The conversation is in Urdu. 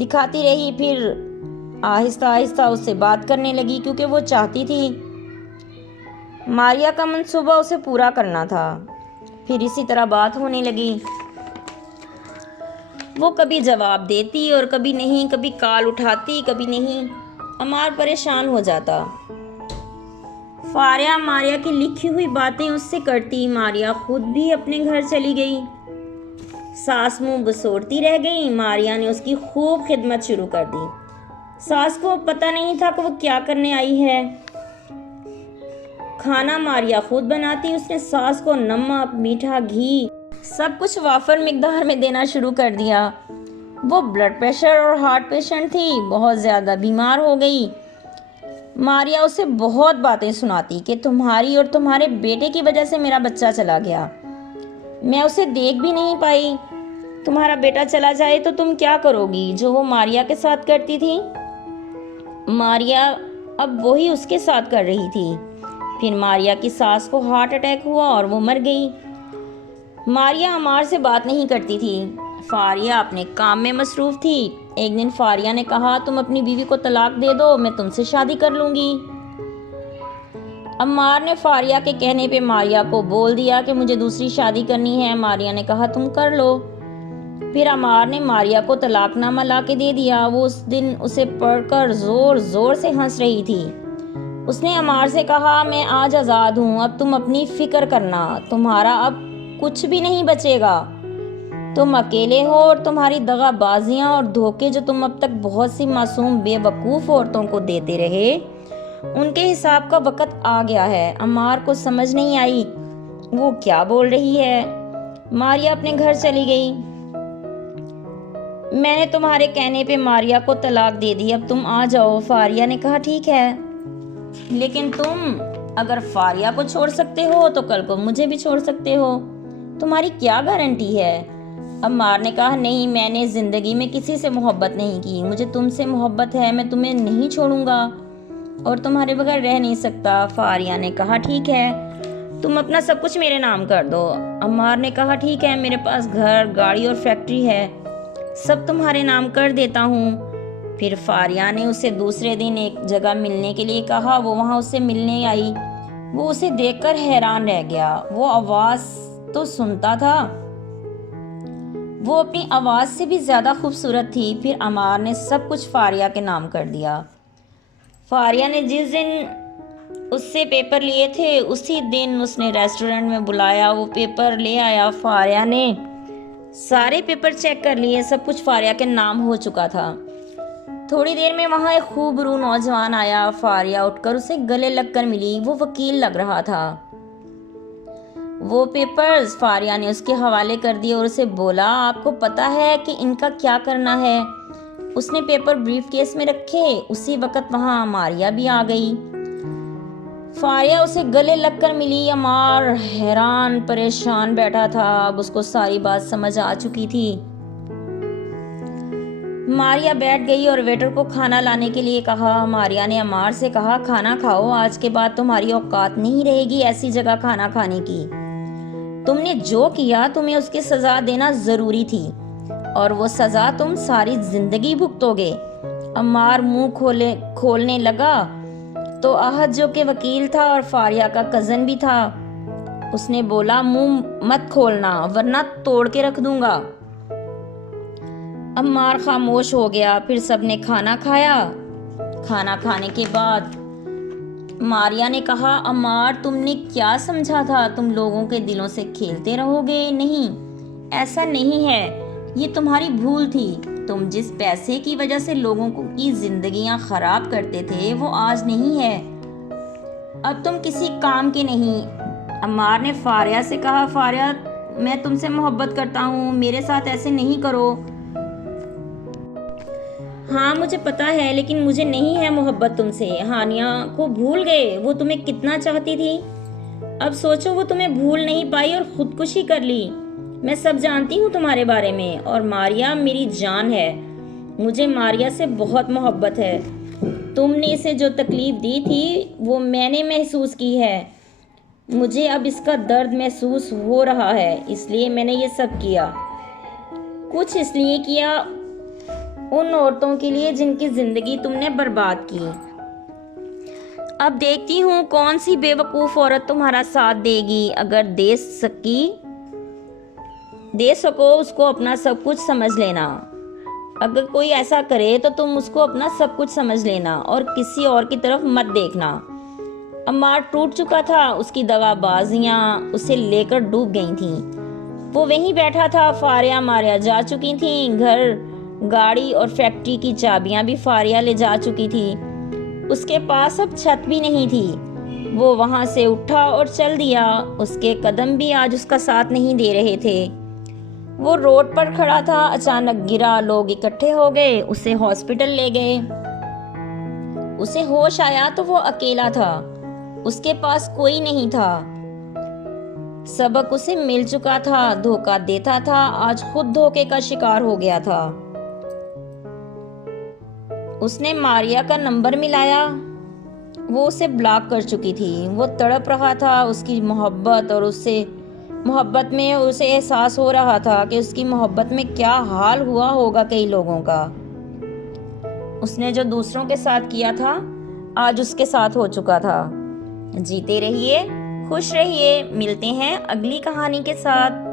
دکھاتی رہی، پھر آہستہ آہستہ اس سے بات کرنے لگی کیونکہ وہ چاہتی تھی ماریا کا منصوبہ اسے پورا کرنا تھا۔ پھر اسی طرح بات ہونے لگی، وہ کبھی جواب دیتی اور کبھی نہیں، کبھی کال اٹھاتی کبھی نہیں۔ عمار پریشان ہو جاتا۔ فاریہ ماریا کی لکھی ہوئی باتیں اس سے کرتی۔ ماریا خود بھی اپنے گھر چلی گئی۔ ساس منہ بسوڑتی رہ گئی۔ ماریا نے اس کی خوب خدمت شروع کر دی۔ ساس کو پتہ نہیں تھا کہ وہ کیا کرنے آئی ہے۔ کھانا ماریا خود بناتی۔ اس نے ساس کو نمک، میٹھا، گھی سب کچھ وافر مقدار میں دینا شروع کر دیا۔ وہ بلڈ پریشر اور ہارٹ پیشنٹ تھی، بہت زیادہ بیمار ہو گئی۔ ماریا اسے بہت باتیں سناتی کہ تمہاری اور تمہارے بیٹے کی وجہ سے میرا بچہ چلا گیا، میں اسے دیکھ بھی نہیں پائی۔ تمہارا بیٹا چلا جائے تو تم کیا کرو گی؟ جو وہ ماریا کے ساتھ کرتی تھی، ماریا اب وہی اس کے ساتھ کر رہی تھی۔ پھر ماریا کی ساس کو ہارٹ اٹیک ہوا اور وہ مر گئی۔ ماریا عمار سے بات نہیں کرتی تھی۔ فاریہ اپنے کام میں مصروف تھی۔ ایک دن فاریہ نے کہا تم اپنی بیوی کو طلاق دے دو، میں تم سے شادی کر لوں گی۔ عمار نے فاریہ کے کہنے پہ ماریا کو بول دیا کہ مجھے دوسری شادی کرنی ہے۔ ماریا نے کہا تم کر لو۔ پھر عمار نے ماریا کو طلاق نامہ لا کے دے دیا۔ وہ اس دن اسے پڑھ کر زور زور سے ہنس رہی تھی۔ اس نے عمار سے کہا میں آج آزاد ہوں، اب تم اپنی فکر کرنا، تمہارا اب کچھ بھی نہیں بچے گا، تم اکیلے ہو اور تمہاری دغا بازیاں اور دھوکے جو تم اب تک بہت سی معصوم بے وقوف عورتوں کو دیتے رہے، ان کے حساب کا وقت آ گیا ہے۔ عمار کو سمجھ نہیں آئی وہ کیا بول رہی ہے۔ ماریا اپنے گھر چلی گئی۔ میں نے تمہارے کہنے پہ ماریا کو طلاق دے دی، اب تم آ جاؤ۔ فاریہ نے کہا ٹھیک ہے، لیکن تم اگر فاریہ کو چھوڑ سکتے ہو تو کل کو مجھے بھی چھوڑ سکتے ہو، تمہاری کیا گارنٹی ہے؟ عمار نے کہا نہیں، میں نے زندگی میں کسی سے محبت نہیں کی، مجھے تم سے محبت ہے، میں تمہیں نہیں چھوڑوں گا اور تمہارے بغیر رہ نہیں سکتا۔ فاریہ نے کہا ٹھیک ہے، تم اپنا سب کچھ میرے نام کر دو۔ عمار نے کہا ٹھیک ہے، میرے پاس گھر، گاڑی اور فیکٹری ہے، سب تمہارے نام کر دیتا ہوں۔ پھر فاریہ نے اسے دوسرے دن ایک جگہ ملنے کے لیے کہا۔ وہ وہاں اس سے ملنے آئی۔ وہ اسے دیکھ کر حیران رہ گیا۔ وہ آواز تو سنتا تھا، وہ اپنی آواز سے بھی زیادہ خوبصورت تھی۔ پھر عمار نے سب کچھ فاریہ کے نام کر دیا۔ فاریہ نے جس دن اس سے پیپر لیے تھے اسی دن اس نے ریسٹورنٹ میں بلایا، وہ پیپر لے آیا۔ فاریہ نے سارے پیپر چیک کر لیے، سب کچھ فاریہ کے نام ہو چکا تھا۔ تھوڑی دیر میں وہاں ایک خوب رو نوجوان آیا۔ فاریہ اٹھ کر اسے گلے لگ کر ملی۔ وہ وکیل لگ رہا تھا۔ وہ پیپرز فاریہ نے اس کے حوالے کر دیے اور اسے بولا آپ کو پتہ ہے کہ ان کا کیا کرنا ہے؟ اس نے پیپر بریف کیس میں رکھے۔ اسی وقت وہاں ماریا بھی آ گئی۔ فاریہ اسے گلے لگ کر ملی۔ عمار حیران پریشان بیٹھا تھا، اب اس کو ساری بات سمجھ آ چکی تھی۔ ماریا بیٹھ گئی اور ویٹر کو کھانا لانے کے لیے کہا۔ ماریا نے عمار سے کہا کھانا کھاؤ، آج کے بعد تمہاری اوقات نہیں رہے گی ایسی جگہ کھانا کھانے کی، تم نے جو کیا تمہیں اس کی سزا دینا ضروری تھی اور وہ سزا تم ساری زندگی بھگتو گے۔ عمار منہ کھولنے لگا تو احد جو کہ وکیل تھا اور فاریہ کا کزن بھی تھا، اس نے بولا منہ مت کھولنا ورنہ توڑ کے رکھ دوں گا۔ عمار خاموش ہو گیا۔ پھر سب نے کھانا کھایا۔ کھانا کھانے کے بعد ماریا نے کہا عمار تم نے کیا سمجھا تھا تم لوگوں کے دلوں سے کھیلتے رہو گے؟ نہیں، ایسا نہیں ہے، یہ تمہاری بھول تھی۔ تم جس پیسے کی وجہ سے لوگوں کی زندگیاں خراب کرتے تھے وہ آج نہیں ہے، اب تم کسی کام کے نہیں۔ عمار نے فاریہ سے کہا فاریہ میں تم سے محبت کرتا ہوں، میرے ساتھ ایسے نہیں کرو۔ ہاں مجھے پتا ہے، لیکن مجھے نہیں ہے محبت تم سے۔ ہانیہ کو بھول گئے، وہ تمہیں کتنا چاہتی تھی، اب سوچو وہ تمہیں بھول نہیں پائی اور خودکشی کر لی۔ میں سب جانتی ہوں تمہارے بارے میں، اور ماریا میری جان ہے، مجھے ماریا سے بہت محبت ہے۔ تم نے اسے جو تکلیف دی تھی وہ میں نے محسوس کی ہے، مجھے اب اس کا درد محسوس ہو رہا ہے، اس لیے میں نے یہ سب کیا۔ کچھ اس لیے کیا ان عورتوں کے لیے جن کی زندگی تم نے برباد کی۔ اب دیکھتی ہوں کون سی بے وقوف عورت تمہارا ساتھ دے گی۔ اگر دے سکو اس کو اپنا سب کچھ سمجھ لینا۔ اگر کوئی ایسا کرے تو تم اس کو اپنا سب کچھ سمجھ لینا اور کسی اور کی طرف مت دیکھنا۔ عمار ٹوٹ چکا تھا، اس کی دغا بازیاں اسے لے کر ڈوب گئی تھیں۔ وہ وہیں بیٹھا تھا، فاریہ ماریا جا چکی تھیں، گھر، گاڑی اور فیکٹری کی چابیاں بھی فاریہ لے جا چکی تھی۔ اس کے پاس اب چھت بھی نہیں تھی۔ وہ وہاں سے اٹھا اور چل دیا، اس کے قدم بھی آج اس کا ساتھ نہیں دے رہے تھے۔ وہ روڈ پر کھڑا تھا، اچانک گرا، لوگ اکٹھے ہو گئے، اسے ہاسپٹل لے گئے۔ اسے ہوش آیا تو وہ اکیلا تھا، اس کے پاس کوئی نہیں تھا۔ سبق اسے مل چکا تھا، دھوکہ دیتا تھا، آج خود دھوکے کا شکار ہو گیا تھا۔ اس نے ماریا کا نمبر ملایا، وہ اسے بلاک کر چکی تھی۔ وہ تڑپ رہا تھا اس کی محبت اور محبت میں اسے احساس ہو رہا تھا کہ اس کی محبت میں کیا حال ہوا ہوگا کئی لوگوں کا۔ اس نے جو دوسروں کے ساتھ کیا تھا آج اس کے ساتھ ہو چکا تھا۔ جیتے رہیے، خوش رہیے، ملتے ہیں اگلی کہانی کے ساتھ۔